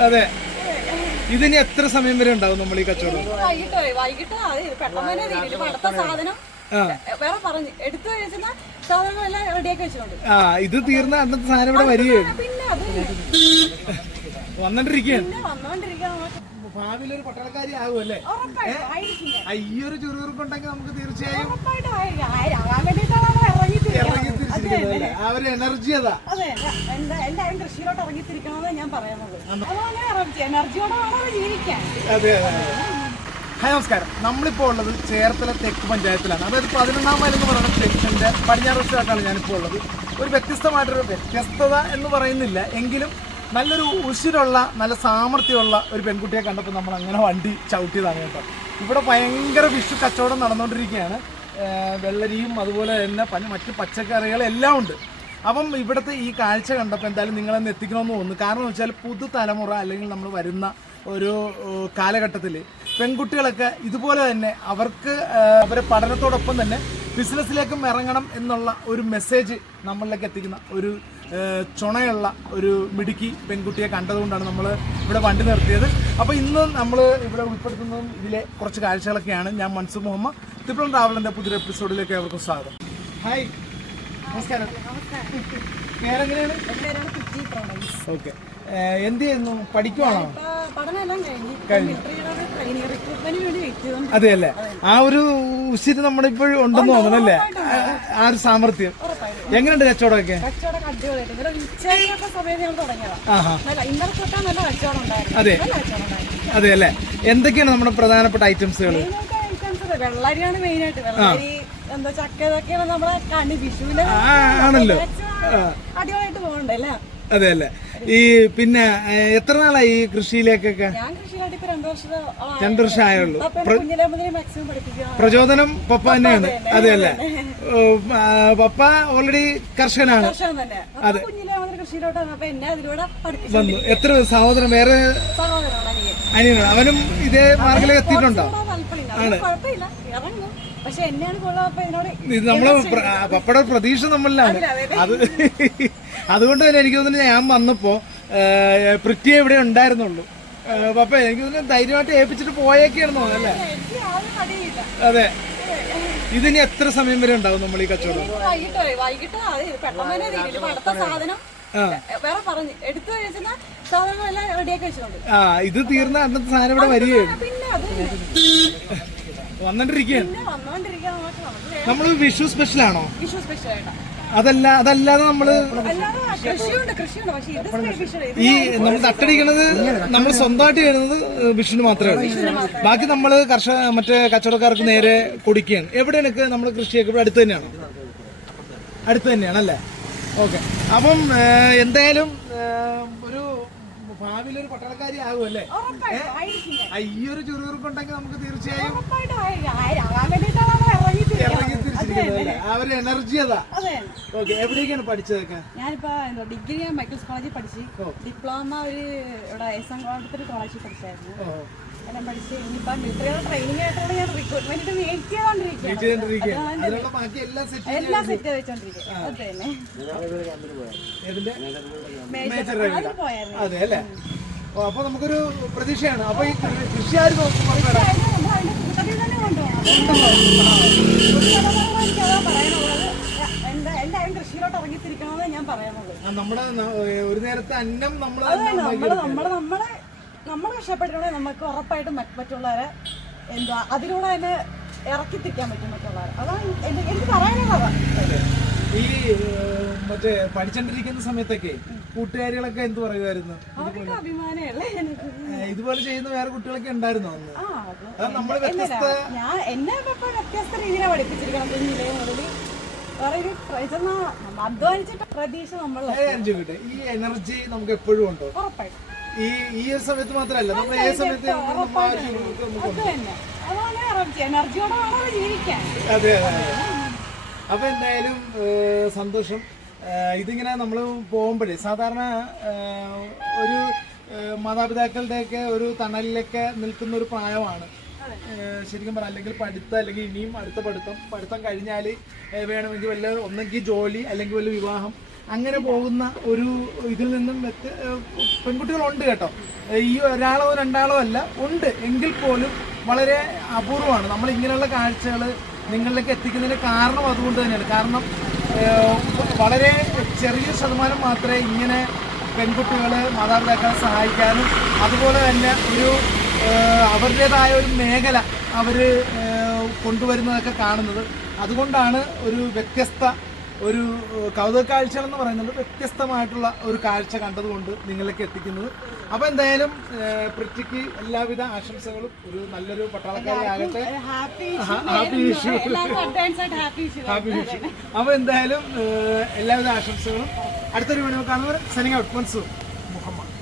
അതെ. ഇതിന് എത്ര സമയം വരെ ഉണ്ടാവും നമ്മൾ ഈ കച്ചവടം? ആ. വേറെ പറഞ്ഞു എടുത്തു വെച്ചിരുന്ന റെഡിയാക്കി വെച്ചിട്ടുണ്ട്. ആ ഇത് തീർന്ന അന്നത്തെ സാധനം ഇവിടെ വരികയാണ്. വന്നിട്ടിരിക്കുകയാണ് ഒരു പട്ടാളക്കാരി ആവുമല്ലേ? അയ്യൊരു ഈ ഒരു ചുറുചുറുക്കുണ്ടെങ്കിൽ നമുക്ക് തീർച്ചയായും? ആ ഒരു എനർജി അതാ. അതെ എന്റെ എല്ലാവരും കൃഷിയിലോട്ട് ഇറങ്ങിത്തിരിക്കണമെന്ന് ഞാൻ പറയുന്നത് എനർജിയോടെ ജീവിക്കാൻ. അതെ. ഹായ് നമസ്കാരം. നമ്മളിപ്പോൾ ഉള്ളത് ചേർത്തല തെക്ക് പഞ്ചായത്തിലാണ്. അതായത് പതിനൊന്നാം മൈൽ എന്ന് പറയുന്ന സെക്ഷന്റെ പടിഞ്ഞാറ് വശത്തായിട്ടാണ് ഞാനിപ്പോൾ ഉള്ളത്. ഒരു വ്യത്യസ്തമായിട്ടൊരു വ്യത്യസ്തത എന്ന് പറയുന്നില്ല. എങ്കിലും നല്ലൊരു ഉശിരുള്ള നല്ല സാമർഥ്യമുള്ള ഒരു പെൺകുട്ടിയെ കണ്ടപ്പോൾ നമ്മൾ അങ്ങനെ വണ്ടി ചവിട്ടിയതാണ് കേട്ടോ. ഇവിടെ ഭയങ്കര വിഷു കച്ചവടം നടന്നുകൊണ്ടിരിക്കുകയാണ്. വെള്ളരിയും അതുപോലെ തന്നെ പല മറ്റ് പച്ചക്കറികളും എല്ലാം ഉണ്ട്. അപ്പം ഇവിടുത്തെ ഈ കാഴ്ച കണ്ടപ്പോൾ എന്തായാലും നിങ്ങളെന്ന് എത്തിക്കണമെന്ന് തോന്നുന്നു. കാരണം എന്ന് വെച്ചാൽ പുതുതലമുറ അല്ലെങ്കിൽ നമ്മൾ വരുന്ന ഒരു കാലഘട്ടത്തിൽ പെൺകുട്ടികളൊക്കെ ഇതുപോലെ തന്നെ അവർക്ക് അവരെ പഠനത്തോടൊപ്പം തന്നെ ബിസിനസ്സിലേക്കും ഇറങ്ങണം എന്നുള്ള ഒരു മെസ്സേജ് നമ്മളിലേക്ക് എത്തിക്കുന്ന ഒരു ചുണയുള്ള ഒരു മിടുക്കി പെൺകുട്ടിയെ കണ്ടതുകൊണ്ടാണ് നമ്മൾ ഇവിടെ വണ്ടി നിർത്തിയത്. അപ്പോൾ ഇന്ന് നമ്മൾ ഇവിടെ ഉൾപ്പെടുത്തുന്നതും ഇതിലെ കുറച്ച് കാഴ്ചകളൊക്കെയാണ് ഞാൻ മൻസൂർ മുഹമ്മദ്. തിരുപ്പുറം ട്രാവലിന്റെ പുതിയൊരു എപ്പിസോഡിലേക്ക് അവർക്കും സ്വാഗതം. ഹായ് നമസ്കാരം. പേരെങ്ങനെയാണ്? ഓക്കെ എന്ത് ചെയ്യുന്നു? പഠിക്കുവാണോ? അതെ അല്ലേ ആ ഒരു ഉശിരി നമ്മുടെ ഇപ്പോഴും ഉണ്ടെന്ന് തോന്നണല്ലേ? ആ ഒരു സാമർഥ്യം. എങ്ങനെയുണ്ട് കച്ചവടമൊക്കെ? കച്ചവടം അടിപൊളിയായിട്ട്. ഇവിടെ ഉച്ചയൊക്കെ സമയത്ത് ഞാൻ തുടങ്ങിയതാ. ആഹാ. നല്ല ഇന്നലെ തൊട്ടാ നല്ല കച്ചവടം ഉണ്ടായിരുന്നു. അതെ. അതെ അല്ലേ? എന്തൊക്കെയാണ് നമ്മുടെ പ്രധാനപ്പെട്ട ഐറ്റംസുകൾ വെള്ളരിയാണ് മെയിനായിട്ട് വെള്ളരി എന്താ ചക്ക ഇതൊക്കെയാണ് നമ്മുടെ കണി വിഷുവിലെ ആണല്ലോ. അടിപൊളിയായിട്ട് പോകണ്ടല്ലേ അതെ അല്ലേ? ഈ പിന്നെ എത്ര നാളായി ഈ കൃഷിയിലേക്കൊക്കെ? ഞാൻ രണ്ടു വർഷം രണ്ടു വർഷം ആയുള്ളൂ മാക്സിമം പഠിപ്പിക്കുക. പ്രചോദനം പപ്പ തന്നെയാണ്. അതെ അല്ലേ പപ്പ ഓൾറെഡി കർഷകനാണ്. വന്നു. എത്ര സഹോദരൻ? വേറെ അനിയനാണ്. അവനും ഇതേ മാർഗിലേക്ക് എത്തിയിട്ടുണ്ടോ? ആണ്. നമ്മൾ പപ്പയുടെ പ്രതീക്ഷ നമ്മളിലാണ്. അത് അതുകൊണ്ട് തന്നെ എനിക്ക് തോന്നുന്നു ഞാൻ വന്നപ്പോ പൃഥ്വി ഇവിടെ ഉണ്ടായിരുന്നുള്ളൂ. പപ്പ എനിക്ക് തോന്നുന്നു ധൈര്യമായിട്ട് ഏൽപ്പിച്ചിട്ട് പോയേക്കാണെന്ന് തോന്നുന്നല്ലേ അതെ. ഇതിന് എത്ര സമയം വരെ ഉണ്ടാവും നമ്മൾ ഈ കച്ചവടം? വൈകിട്ട്. വൈകിട്ട് പെട്ടെന്ന് തന്നെ തീരും അടുത്ത സാധനം ആ. വേറെ പറഞ്ഞു എടുത്തു വെച്ചിരുന്ന സാധനങ്ങളെല്ലാം റെഡിയാക്കി വെച്ചിട്ടുണ്ട് ആ ഇത് തീർന്ന അന്നത്തെ സാധനം ഇവിടെ വരികയാണ് വന്നോണ്ടിരിക്കുകയാണ്. നമ്മൾ വിഷു സ്പെഷ്യൽ ആണോ? വിഷു സ്പെഷ്യൽ ആയിട്ടാ. അതല്ല അതല്ലാതെ നമ്മൾ ഈ നമ്മൾ തട്ടടിക്കണത് നമ്മൾ സ്വന്തമായിട്ട് ചെയ്യുന്നത് വിഷുവിന് മാത്രമേ ഉള്ളൂ. ബാക്കി നമ്മൾ കർഷക മറ്റേ കച്ചവടക്കാർക്ക് നേരെ കൊടുക്കുകയാണ്. എവിടെയൊക്കെ നമ്മൾ കൃഷിയൊക്കെ അടുത്ത് തന്നെയാണ്? അടുത്ത് തന്നെയാണ് അല്ലേ? ഓക്കെ. അപ്പം എന്തായാലും ഒരു ഭാവിയിൽ ഒരു പട്ടാളക്കാരി ആകുമല്ലേ അല്ലേ? ഈ ഒരു ചുറുചുറുക്കുണ്ടെങ്കിൽ നമുക്ക് തീർച്ചയായും എനർജി അതാ. അതെ. ഓക്കെ എവിടേക്കാണ് പഠിച്ചതൊക്കെ? ഞാനിപ്പോ എന്തോ ഡിഗ്രി ഞാൻ മൈക്കിൾസ് കോളേജിൽ പഠിച്ചു. ഡിപ്ലോമ ഒരു ഇവിടെ എസ് എം കോളത്തിൽ കോളേജിൽ പഠിച്ചായിരുന്നു. ഓ. എല്ലാം പഠിച്ച് ഇനിയിപ്പോ മിലിറ്ററിയുടെ ട്രെയിനിങ് ആയിട്ടാണ് ഞാൻ റിക്രൂട്ട്മെന്റിന് വെയിറ്റ് ചെയ്തോണ്ടിരിക്കുകയാണ്. ചെയ്തുകൊണ്ടിരിക്കുകയാണ് അതിനുള്ള ബാക്കി എല്ലാം സെറ്റ് എല്ലാം സെറ്റ് വെച്ചോണ്ടിരിക്കുക അത് തന്നെ. ഏതിന്റെ? മേജർ അതിന് പോയായിരുന്നു. അതെ അല്ലേ? അപ്പൊ നമുക്കൊരു പ്രതീക്ഷയാണ്. അപ്പൊ ഈ കൃഷി ആര് നോക്കും എല്ലാവരും കൃഷിയിലോട്ട് ഇറങ്ങിത്തിരിക്കണമെന്ന് ഞാൻ പറയുന്നത് നമ്മുടെ ഒരു നേരത്തെ അന്നം നമ്മൾ നമ്മൾ നമ്മൾ നമ്മളെ നമ്മൾ രക്ഷപ്പെട്ടിട്ടുണ്ടെ നമുക്ക് ഉറപ്പായിട്ടും മറ്റ് മറ്റുള്ളവരെ എന്താ അതിലൂടെ തന്നെ ഇറക്കിത്തിരിക്കാൻ പറ്റും മറ്റുള്ളവരെ. അതാണ് എനിക്ക് പറയാനുള്ളത്? ഈ മറ്റേ പഠിച്ചോണ്ടിരിക്കുന്ന സമയത്തൊക്കെ കൂട്ടുകാരികളൊക്കെ എന്ത് പറയുമായിരുന്നു? ഇതുപോലെ ചെയ്യുന്ന വേറെ കുട്ടികളൊക്കെ ഉണ്ടായിരുന്നു അന്ന്? ഞാൻ എന്നെ വ്യത്യസ്ത രീതിയിലാണ് പഠിപ്പിച്ചിരിക്കണം കുഞ്ഞിലേ മുതൽ അധ്വാനിച്ചിട്ട് പ്രതീക്ഷ നമ്മൾ ഈ എനർജി നമുക്ക് എപ്പോഴും ഉണ്ടോ? ഉറപ്പായിട്ടും. ഈ ഈ ഒരു സമയത്ത് മാത്രമല്ല നമ്മൾ ഏത് സമയത്ത് അത് അപ്പൊ എന്തായാലും സന്തോഷം. ഇതിങ്ങനെ നമ്മൾ പോകുമ്പോഴേ സാധാരണ ഒരു മാതാപിതാക്കളുടെയൊക്കെ ഒരു തണലിലൊക്കെ നിൽക്കുന്ന ഒരു പ്രായമാണ്. ശരിക്കും പറയാം അല്ലെങ്കിൽ പഠിത്തം അല്ലെങ്കിൽ ഇനിയും അടുത്ത പഠിത്തം പഠിത്തം കഴിഞ്ഞാൽ വേണമെങ്കിൽ വല്ല ഒന്നെങ്കിൽ ജോലി അല്ലെങ്കിൽ വല്ല വിവാഹം അങ്ങനെ പോകുന്ന ഒരു ഇതിൽ നിന്നും ഏഹ് പെൺകുട്ടികളുണ്ട് കേട്ടോ. ഈ ഒരാളോ രണ്ടാളോ അല്ല ഉണ്ട്. എങ്കിൽ പോലും വളരെ അപൂർവമാണ്. നമ്മൾ ഇങ്ങനെയുള്ള കാഴ്ചകൾ നിങ്ങളിലേക്ക് എത്തിക്കുന്നതിന് കാരണം അതുകൊണ്ട് തന്നെയാണ്. കാരണം വളരെ ചെറിയ ശതമാനം മാത്രമേ ഇങ്ങനെ പെൺകുട്ടികൾ മാതാപിതാക്കളെ സഹായിക്കാനും അതുപോലെ തന്നെ ഒരു അവരുടേതായ ഒരു മേഖല അവർ കൊണ്ടുവരുന്നതൊക്കെ കാണുന്നത്. അതുകൊണ്ടാണ് ഒരു വ്യത്യസ്ത ഒരു കൗതുക കാഴ്ചകൾ എന്ന് പറയുന്നത് വ്യത്യസ്തമായിട്ടുള്ള ഒരു കാഴ്ച കണ്ടതുകൊണ്ട് നിങ്ങളിലേക്ക് എത്തിക്കുന്നത്. അപ്പോൾ എന്തായാലും പൃഥ്വിക്ക് എല്ലാവിധ ആശംസകളും ഒരു നല്ലൊരു പട്ടാളക്കാരെ ആകട്ടെ. ഹാപ്പി അഡ്വാൻസ് ഹാപ്പി അപ്പോൾ എന്തായാലും എല്ലാവിധ ആശംസകളും. അടുത്തൊരു വീഡിയോ കാണുന്നവർ സെനിങ് ഔട്ട് മൻസൂർ